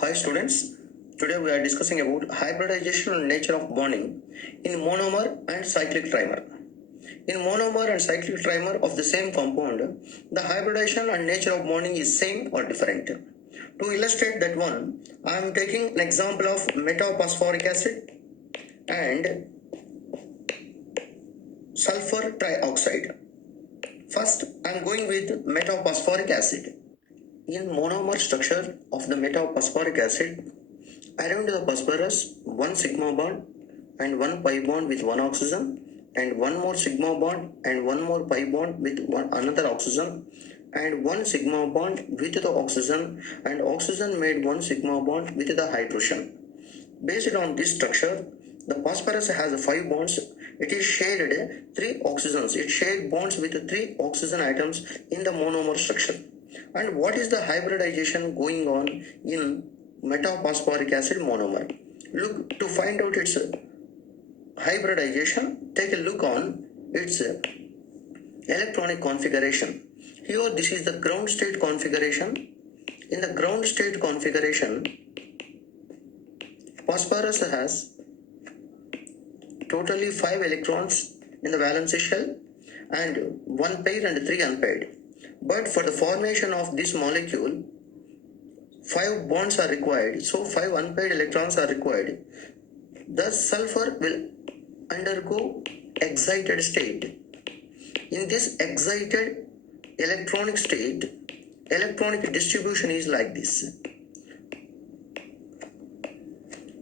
Hi students, today we are discussing about hybridization and nature of bonding in monomer and cyclic trimer. In monomer and cyclic trimer of the same compound, the hybridization and nature of bonding is same or different. To illustrate that one, I am taking an example of metaphosphoric acid and sulfur trioxide. First, I am going with metaphosphoric acid. In monomer structure of the metaphosphoric acid, around the phosphorus, one sigma bond and one pi bond with one oxygen, and one more sigma bond and one more pi bond with another oxygen, and one sigma bond with the oxygen, and oxygen made one sigma bond with the hydrogen. Based on this structure, the phosphorus has 5 bonds. It is shared 3 oxygens. It shared bonds with 3 oxygen atoms in the monomer structure. And what is the hybridization going on in metaphosphoric acid monomer? Look, to find out its hybridization, take a look on its electronic configuration. Here this is the ground state configuration. In the ground state configuration, phosphorus has totally 5 electrons in the valence shell and 1 paired and 3 unpaired. But for the formation of this molecule, 5 bonds are required, so 5 unpaired electrons are required. Thus sulfur will undergo excited state. In this excited electronic state, electronic distribution is like this.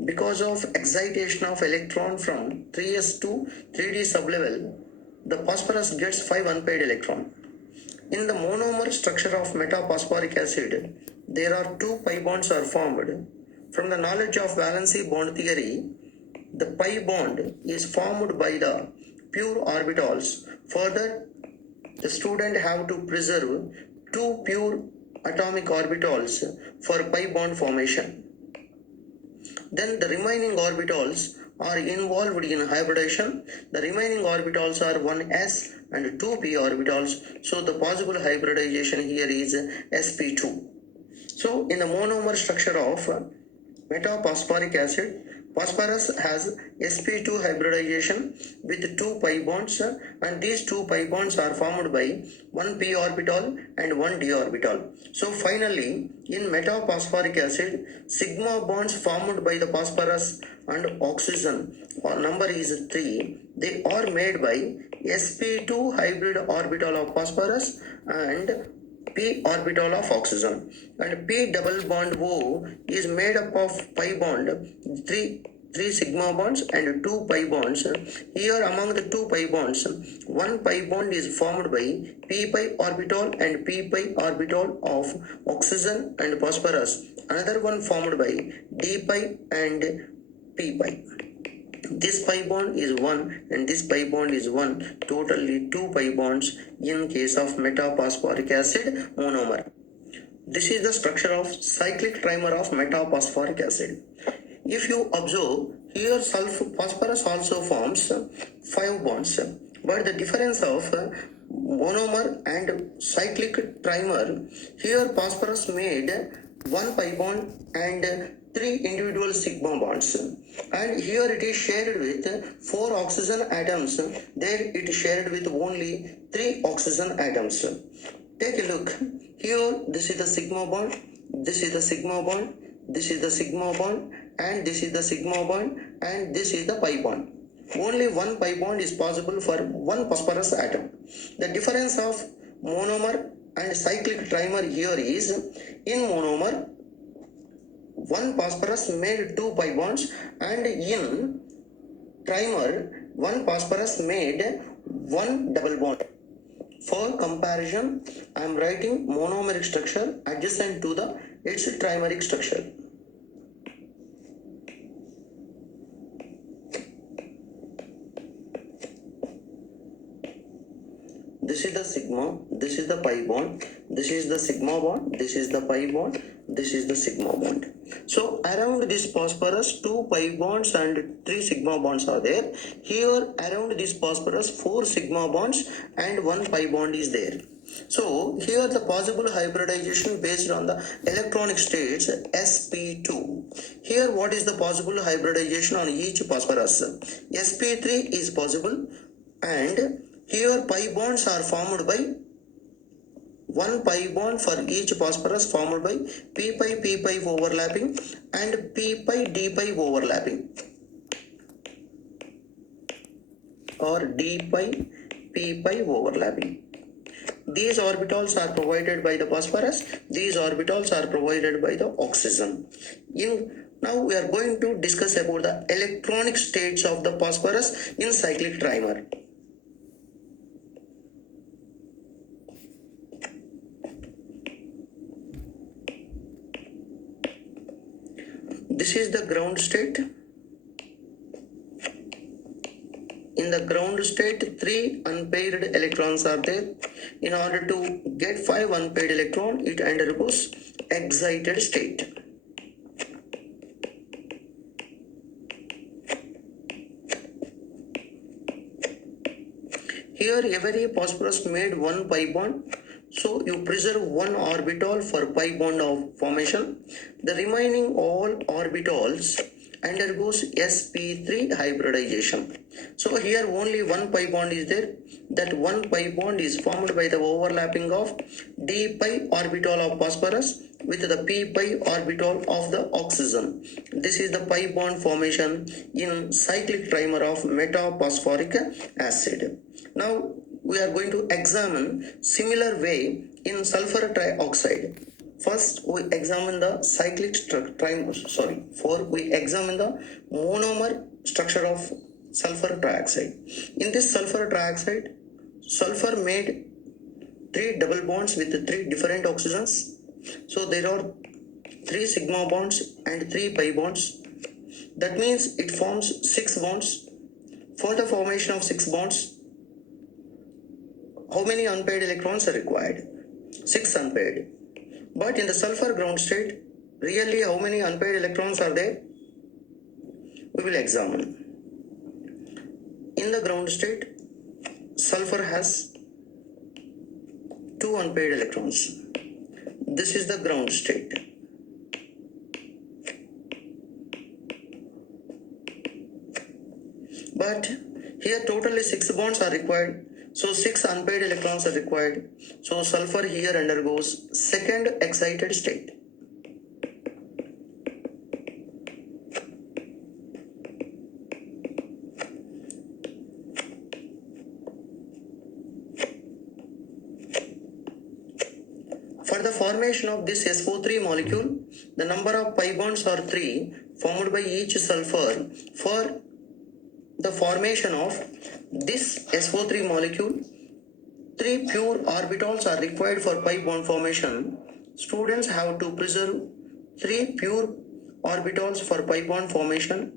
Because of excitation of electron from 3s to 3d sublevel, the phosphorus gets 5 unpaired electron. In the monomer structure of metaphosphoric acid, there are 2 pi bonds are formed. From the knowledge of valency bond theory, the pi bond is formed by the pure orbitals. Further, the student have to preserve 2 pure atomic orbitals for pi bond formation. Then the remaining orbitals are involved in hybridization. The remaining orbitals are 1s and 2p orbitals. So the possible hybridization here is sp2. So in the monomer structure of metaphosphoric acid, phosphorus has sp2 hybridization with 2 pi bonds, and these 2 pi bonds are formed by 1 p orbital and 1 d orbital. So finally, in metaphosphoric acid, sigma bonds formed by the phosphorus and oxygen, number is 3, they are made by sp2 hybrid orbital of phosphorus and p orbital of oxygen, and p double bond O is made up of pi bond, 3 sigma bonds and 2 pi bonds. Here among the 2 pi bonds, 1 pi bond is formed by p pi orbital and p pi orbital of oxygen and phosphorus, another one formed by d pi and p pi. This pi bond is 1 and this pi bond is 1, totally 2 pi bonds in case of metaphosphoric acid monomer. This is the structure of cyclic trimer of metaphosphoric acid. If you observe, here phosphorus also forms 5 bonds, but the difference of monomer and cyclic trimer, here phosphorus made 1 pi bond and 3 individual sigma bonds, and here it is shared with 4 oxygen atoms, there it is shared with only 3 oxygen atoms. Take a look, here this is the sigma bond, this is the sigma bond, this is the sigma bond, and this is the sigma bond, and this is the pi bond. Only 1 pi bond is possible for 1 phosphorus atom. The difference of monomer and cyclic trimer here is, in monomer, 1 phosphorus made 2 pi bonds, and in trimer, 1 phosphorus made 1 double bond. For comparison, I am writing monomeric structure adjacent to the its trimeric structure. This is the sigma, this is the pi bond, this is the sigma bond, this is the pi bond, this is the sigma bond. So around this phosphorus 2 pi bonds and 3 sigma bonds are there. Here around this phosphorus 4 sigma bonds and 1 pi bond is there. So here the possible hybridization based on the electronic states sp2. Here what is the possible hybridization on each phosphorus? sp3 is possible, and here pi bonds are formed by one pi bond for each phosphorus formed by p pi overlapping and p pi d pi overlapping, or d pi p pi overlapping. These orbitals are provided by the phosphorus. These orbitals are provided by the oxygen. Now we are going to discuss about the electronic states of the phosphorus in cyclic trimer. This is the ground state. In the ground state, 3 unpaired electrons are there. In order to get 5 unpaired electrons, it undergoes excited state. Here every phosphorus made one pi bond, so you preserve one orbital for pi bond of formation. The remaining all orbitals undergoes sp3 hybridization. So here only one pi bond is there. That one pi bond is formed by the overlapping of d pi orbital of phosphorus with the p pi orbital of the oxygen. This is the pi bond formation in cyclic trimer of metaphosphoric acid. Now we are going to examine similar way in sulfur trioxide. First we examine the cyclic we examine the monomer structure of sulfur trioxide. In this sulfur trioxide, sulfur made 3 double bonds with 3 different oxygens. So there are 3 sigma bonds and 3 pi bonds. That means it forms 6 bonds. For the formation of 6 bonds, how many unpaired electrons are required? 6 unpaired. But in the sulfur ground state, really how many unpaired electrons are there? We will examine. In the ground state, sulfur has 2 unpaired electrons. This is the ground state. But here totally 6 bonds are required. So 6 unpaired electrons are required. So sulfur here undergoes second excited state. For the formation of this SO3 molecule, the number of pi bonds are 3 formed by each sulfur. For the formation of this SO3 molecule, 3 pure orbitals are required for pi bond formation. Students have to preserve 3 pure orbitals for pi bond formation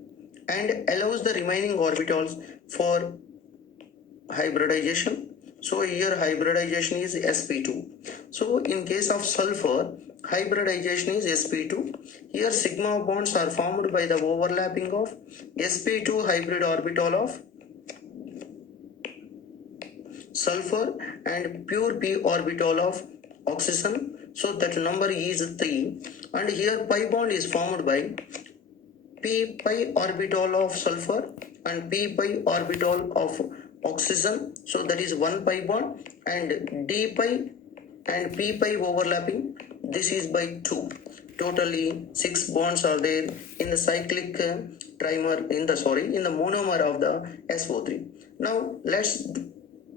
and allows the remaining orbitals for hybridization. So here hybridization is sp2. So in case of sulfur, hybridization is sp2. Here sigma bonds are formed by the overlapping of sp2 hybrid orbital of sulfur and pure p orbital of oxygen. So that number is 3. And here pi bond is formed by p pi orbital of sulfur and p pi orbital of oxygen. So that is 1 pi bond, and d pi and p pi overlapping. This is by 2. Totally 6 bonds are there in the cyclic trimer in the monomer of the SO3. Now let's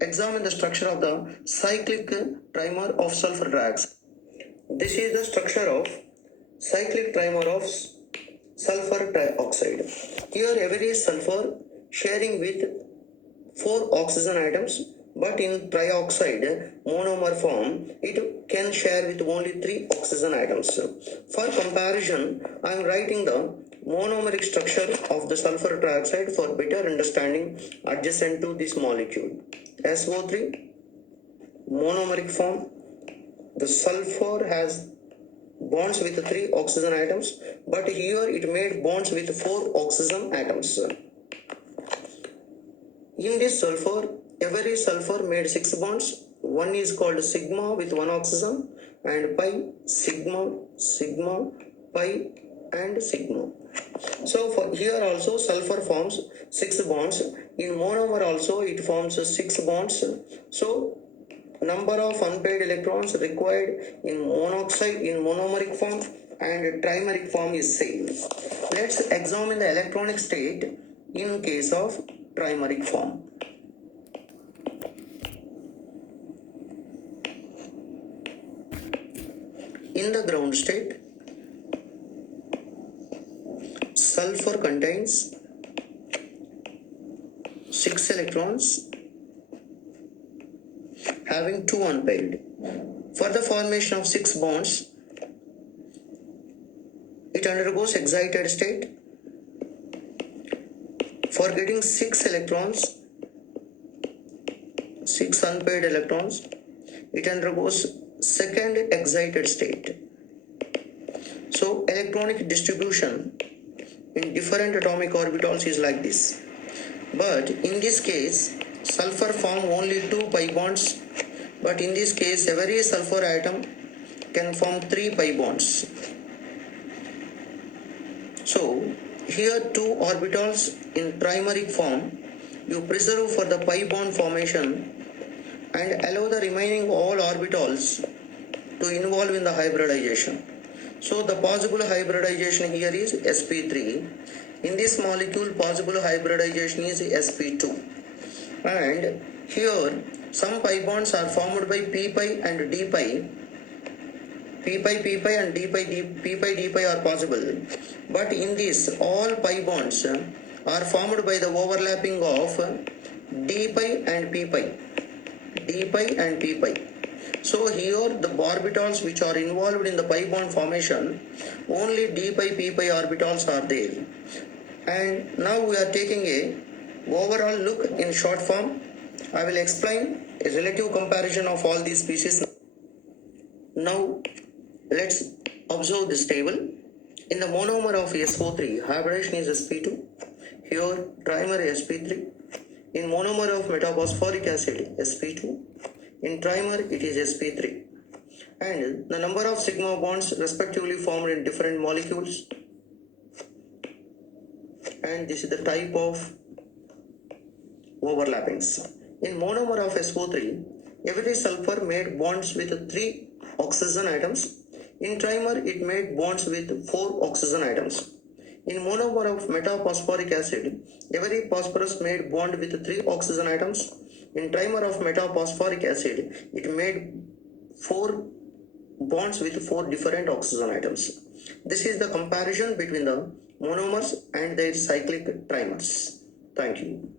examine the structure of the cyclic trimer of sulfur trioxide. This is the structure of cyclic trimer of sulfur trioxide. Here every sulfur sharing with 4 oxygen atoms, but in trioxide monomer form it can share with only 3 oxygen atoms. For comparison, I am writing the monomeric structure of the sulfur trioxide for better understanding adjacent to this molecule. SO3 monomeric form. The sulfur has bonds with 3 oxygen atoms, but here it made bonds with 4 oxygen atoms. In this sulfur, every sulfur made 6 bonds, one is called sigma with one oxygen, and pi, sigma, sigma, pi, and sigma. So for here also sulfur forms 6 bonds. In monomer also it forms 6 bonds. So number of unpaired electrons required in monoxide in monomeric form and trimeric form is same. Let's examine the electronic state in case of trimeric form. In the ground state, sulfur contains 6 electrons having 2 unpaired. For the formation of 6 bonds, it undergoes excited state. For getting 6 electrons, 6 unpaired electrons, it undergoes second excited state. So electronic distribution in different atomic orbitals is like this. But in this case, sulfur form only 2 pi bonds. But in this case, every sulfur atom can form 3 pi bonds. So here 2 orbitals in trimeric form, you preserve for the pi bond formation and allow the remaining all orbitals to involve in the hybridization. So the possible hybridization here is sp3. In this molecule, possible hybridization is sp2. And here some pi bonds are formed by p pi and d pi. P pi and d pi are possible. But in this, all pi bonds are formed by the overlapping of d pi and p pi. D pi and p pi. So here the orbitals which are involved in the pi bond formation, only d pi p pi orbitals are there. And now we are taking a overall look in short form. I will explain a relative comparison of all these species. Now let's observe this table. In the monomer of SO3, hybridization is sp2. Here trimer sp3. In monomer of metaphosphoric acid, sp2. In trimer, it is sp3. And the number of sigma bonds respectively formed in different molecules. And this is the type of overlappings. In monomer of SO3, every sulfur made bonds with 3 oxygen atoms. In trimer, it made bonds with 4 oxygen atoms. In monomer of metaphosphoric acid, every phosphorus made bond with 3 oxygen atoms. In trimer of metaphosphoric acid, it made 4 bonds with 4 different oxygen atoms. This is the comparison between the monomers and their cyclic trimers. Thank you.